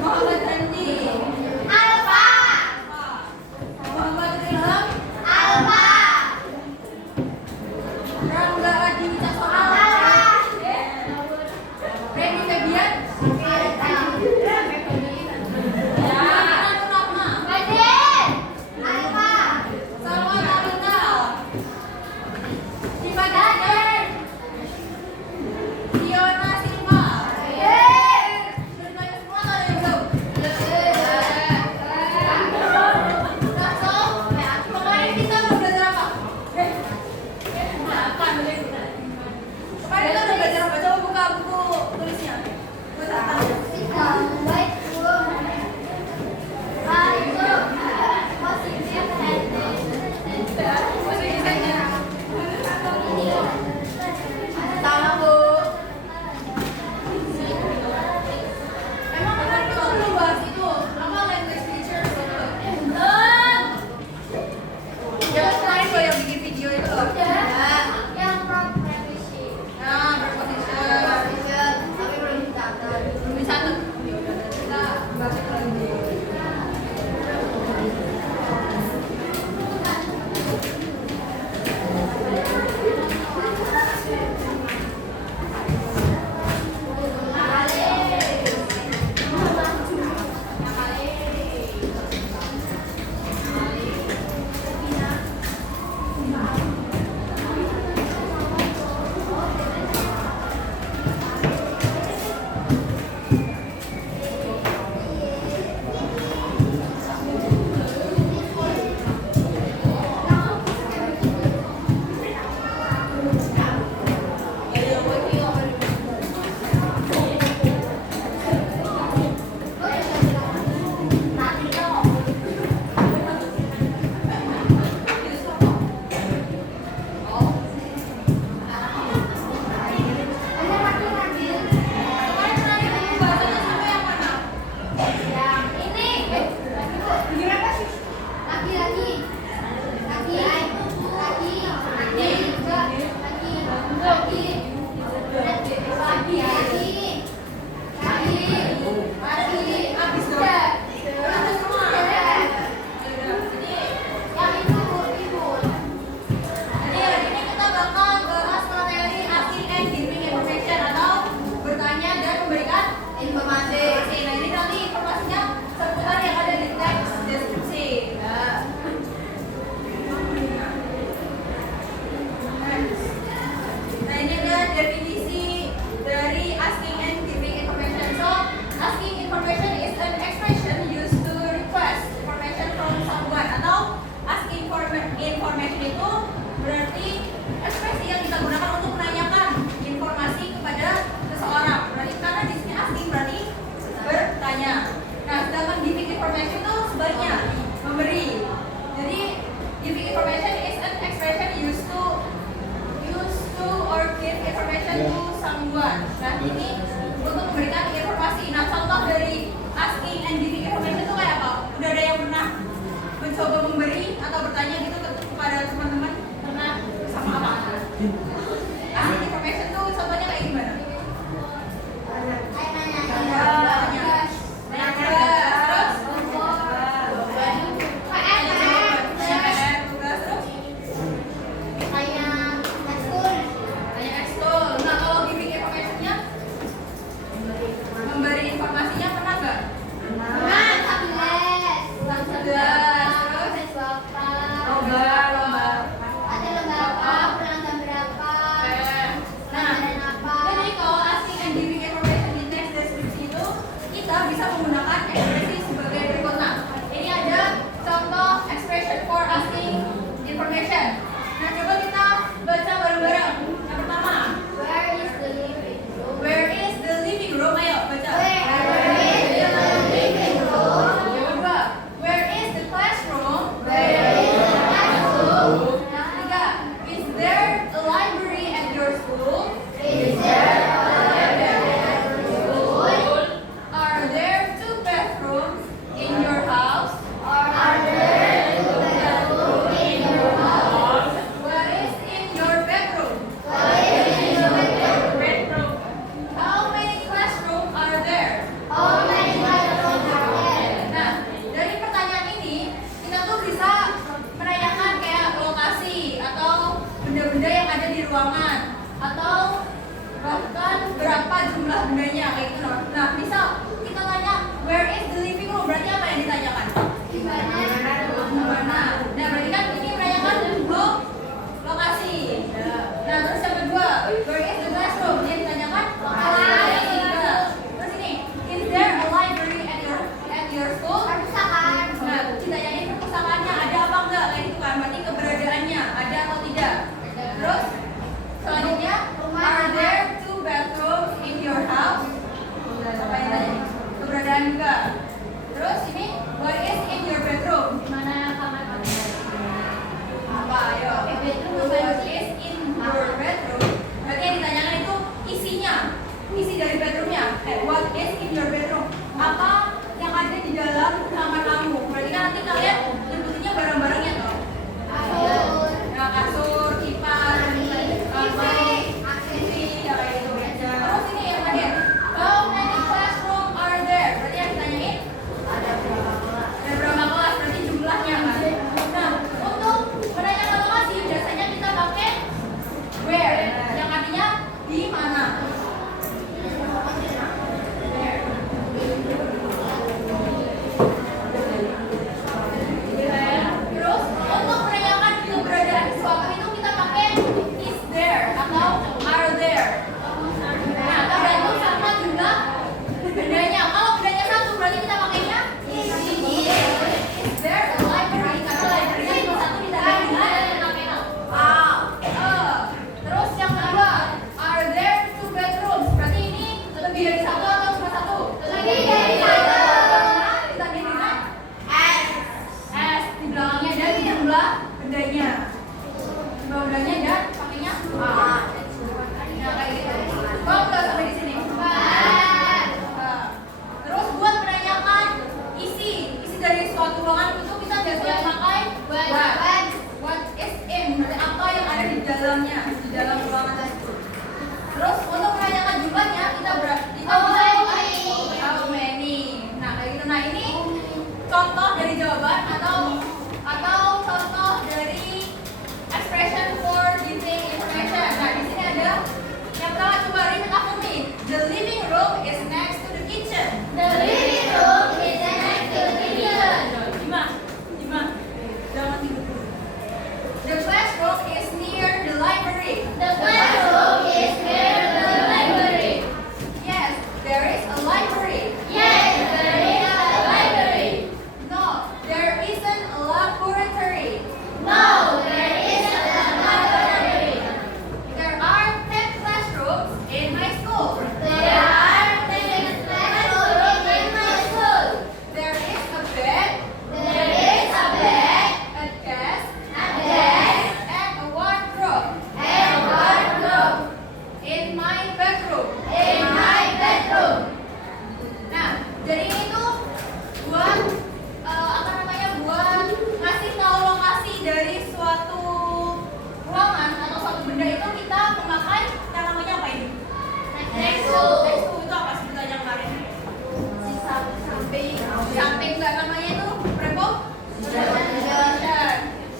Muhammad Andi Alfa Terus ini what is in your bedroom? Mana kamar kamu? Apa? Ayo. What is in your bedroom? Berarti yang ditanyakan itu isinya, isi dari bedroomnya. What is in your bedroom? Apa yang ada di dalam kamar kamu? Berarti kan nanti kalian nyebutinnya barang-barangnya toh. Kasur. Nah, kasur, kipas, TV, ya kayak gitu. Terus ini yang terakhir. How many classroom are there? Berarti yang ditanyain Ada berapa kelas? ada berapa kelas? Berarti jumlahnya kan. Nah, untuk menanyakan lokasi biasanya kita pakai where, yang artinya di mana. Where. Terus untuk menanyakan keberadaan sesuatu itu kita pakai is there atau are there. Nah, tergantung sama jumlah bendanya. Kalau bendanya satu berarti kita pakainya is there a library, karena library-nya cuma satu ditandai dengan terus yang kedua, are there two bedrooms? Berarti ini lebih dari satu atau cuma satu? Lebih dari satu. Ditandai dengan S di belakangnya dan jumlah bendanya. Jumlah bendanya dan pakainya A. Nah, kayak gitu. Paham nggak sampai di sini? Nah, terus buat menanyakan isi dari suatu ruangan itu kita biasanya pakai what is in, berarti apa yang ada di dalamnya, di dalam ruangan tersebut. Terus untuk menanyakan jumlahnya kita bisa how many. Nah, kayak gitu. Nah, ini contoh dari jawaban atau contoh dari expression for giving information. Nah, di sini ada yang pertama, coba repeat after me. The living room is next to the kitchen. The living room is next to the kitchen. Jima, jangan tidur dulu. The classroom is near the library. The classroom is near the library. Yes, there is a library. Yes, there is a library. No, there isn't a laboratory. No, there isn't a laboratory. There are 10 classrooms in my school. There are 10 classrooms in my school. There is a bed, There is a bed, a desk, a desk, and a wardrobe and a wardrobe in my bedroom. in my bedroom. Nah, jadi ini tuh buat buat ngasih tahu lokasi dari suatu ruangan atau suatu benda itu kita memakai yang namanya apa ini? Next to. Next to itu apa sebutannya kemarin? Samping nggak namanya itu preposition.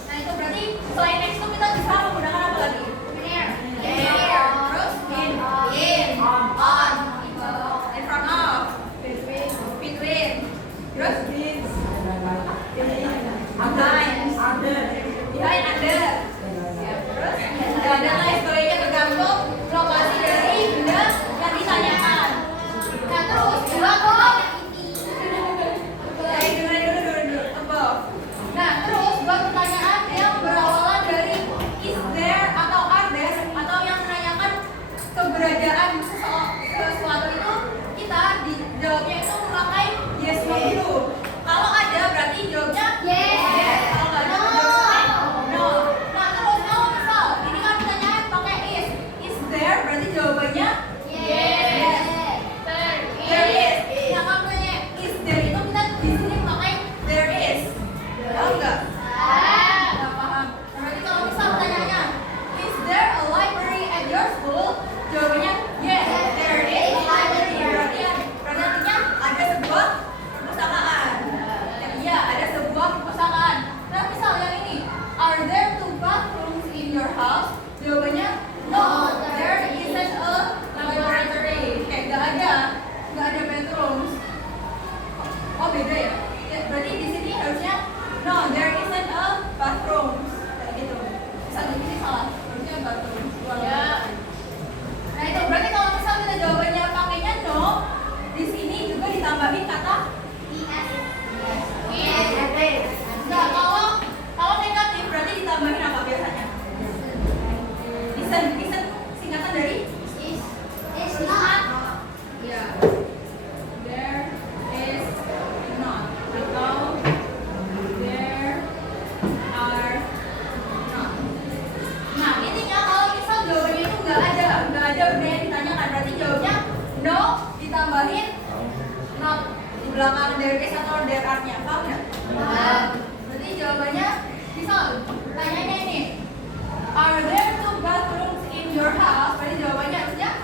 Nah, itu berarti selain next to kita bisa menggunakan apa lagi? Near. Terus in front of, between, terus behind, under. Ya, terus dan lain sebagainya tergantung lokasi dari benda yang ditanyakan. Nah, terus buat dulu above. Nah, terus buat pertanyaan yang berawalan dari is there atau are there atau yang menanyakan keberadaan sesuatu itu, kita dijawabnya itu memakai yes no dulu. Kalau ada berarti jawabnya yes. Kalau nggak ada jawabnya no. Nah, terus kalau misal ini kan pertanyaan pakai is there berarti jawabannya yes. There is. Nah, kalau pertanyaan is there itu kita di sini memakai there is. Paham nggak? Nggak paham. Berarti kalau misal pertanyaannya is there a library at your school? Jawabannya yes. There is a library. Berarti artinya ada sebuah perpustakaan. Iya, ada sebuah perpustakaan. Nah, misal yang ini, are there two bathrooms in your house? Jawabannya no. There isn't a laboratory. Nggak ada bedrooms. Oh, beda ya? Berarti di sini harusnya no, there isn't a bathroom. Kayak gitu. Satu ini salah. Harusnya bathroom. Ya. Nah, itu berarti kalau misal kita jawabannya pakainya no, di sini juga ditambahin kata nah, kalau negatif berarti ditambahin apa biasanya? Isn't singkatan dari Is not. ya. There is not. tempatnya. Paham nggak? Berarti jawabannya bisa tanyanya ini. Are there two bathrooms in your house? Berarti jawabannya harusnya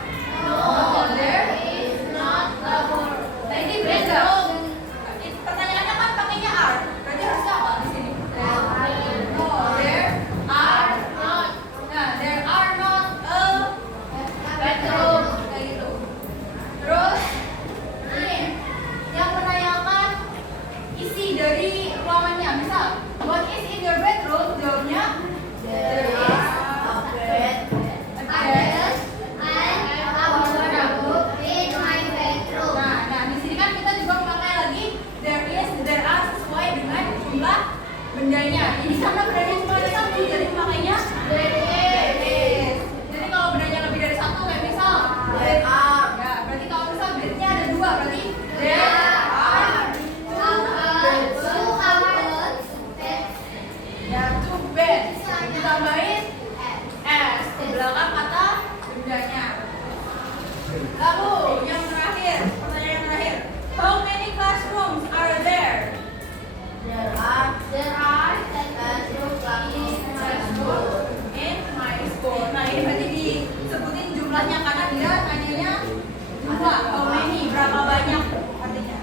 no, there is not bathroom. Nah ini beda. Pertanyaannya kan pakainya are. Berarti harusnya apa di sini? Oh, there are not. Nah, there are not a bedroom. Kayak gitu. Terus ini yang menanyakan isi dari ruangannya. Misal, what is in your bedroom? Jawabnya there is a bed. Nah, di sini kan kita juga memakai lagi there is, there are sesuai dengan jumlah bendanya. Jadi karena bendanya cuma ada satu, jadi makanya there is. Jadi kalau bendanya lebih dari satu, kayak misal there are. Ya, berarti kalau misal bednya ada dua, berarti there are two beds. Ditambahin s di belakang kata bendanya. Lalu yang terakhir, pertanyaan yang terakhir. How many classrooms are there? There are 10 classrooms In my school. Nah ini berarti disebutin jumlahnya karena dia nanyanya jumlah. How many? Berapa banyak artinya?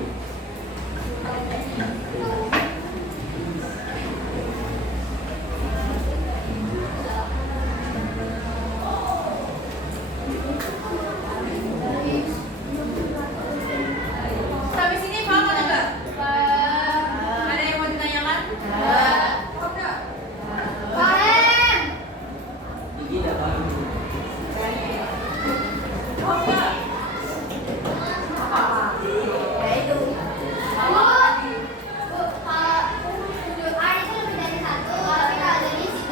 Sampai sini paham atau enggak? Ada yang mau ditanyakan? Paham enggak? Paham enggak?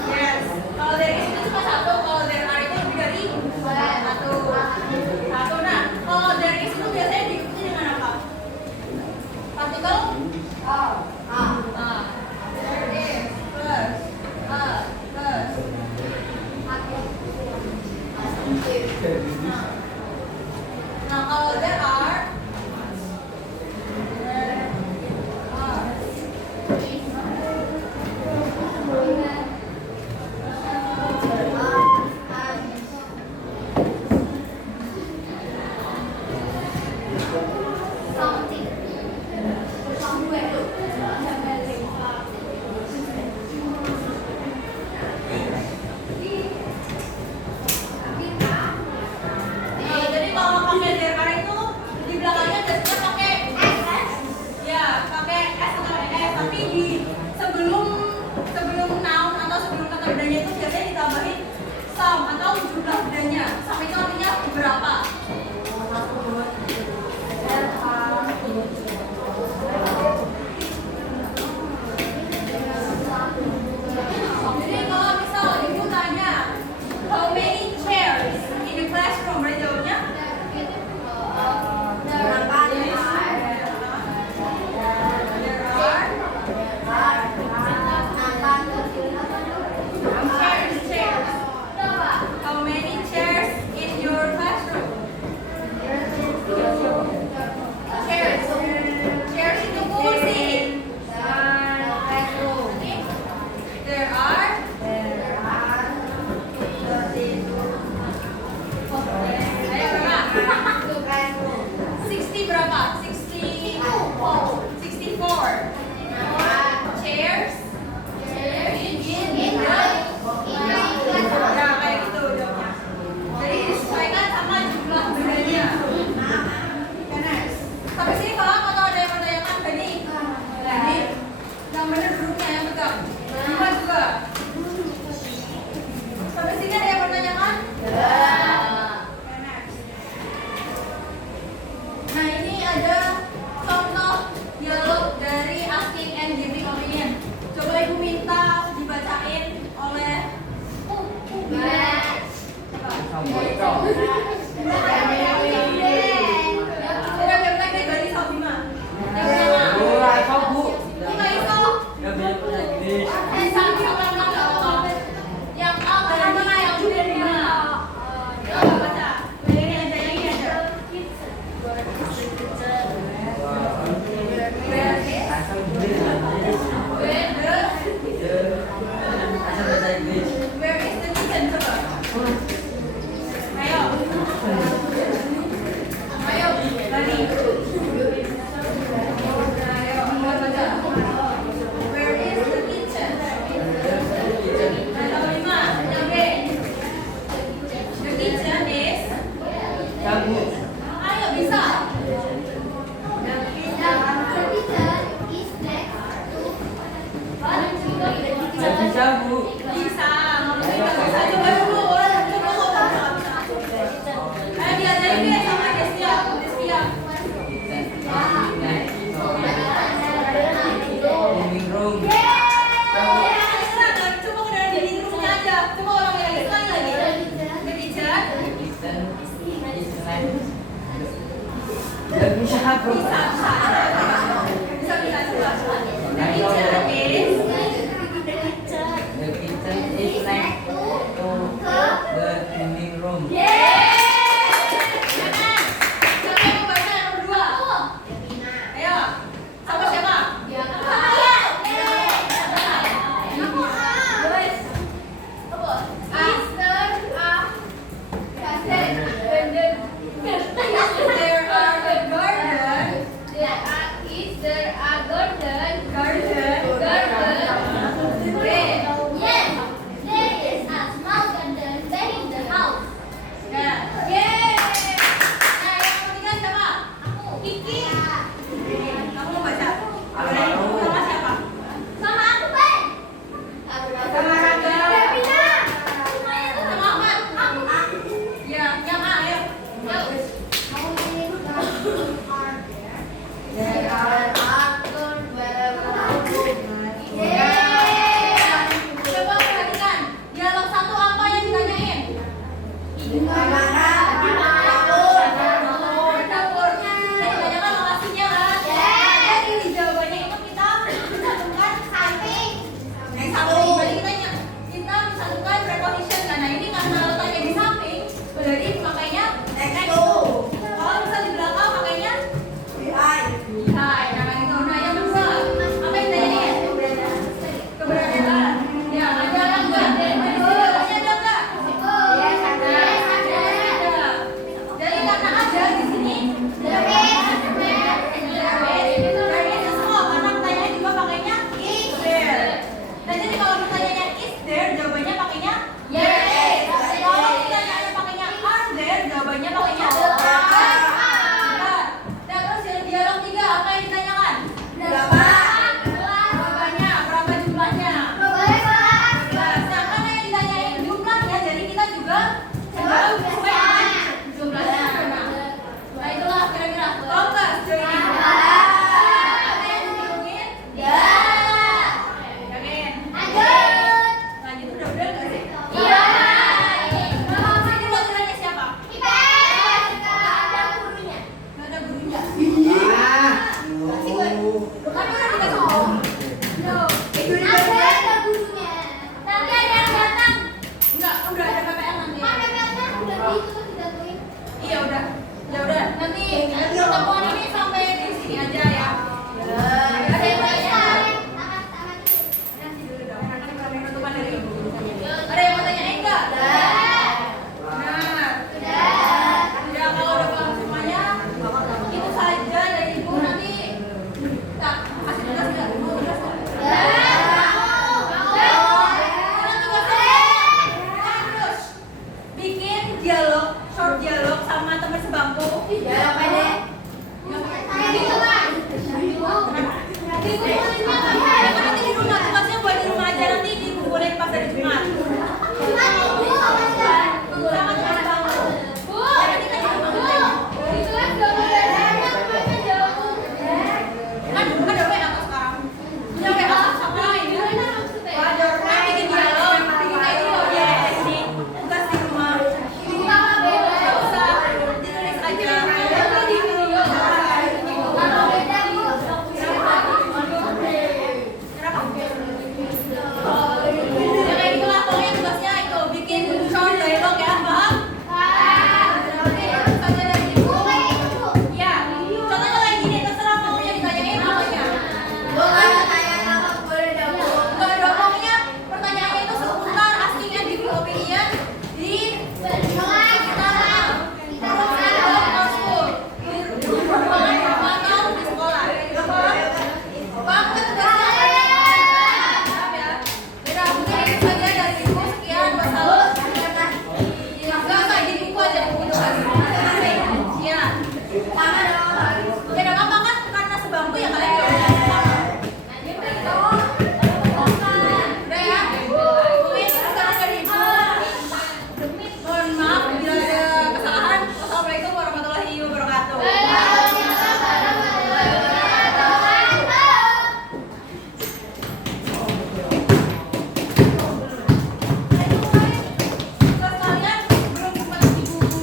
Yes. Kalau dari itu cuma satu, kalau dari are itu lebih dari satu. Satu. Nah, kalau dari itu biasanya diikuti dengan apa? Partikel A. There is plus a plus. Nah, kalau there are jadi kalau pakai there are itu di belakangnya biasanya pakai s. Ya, pakai s atau s, tapi di sebelum noun atau sebelum kata bedanya itu biasanya ditambahin some atau jumlah bedanya. Some itu artinya berapa.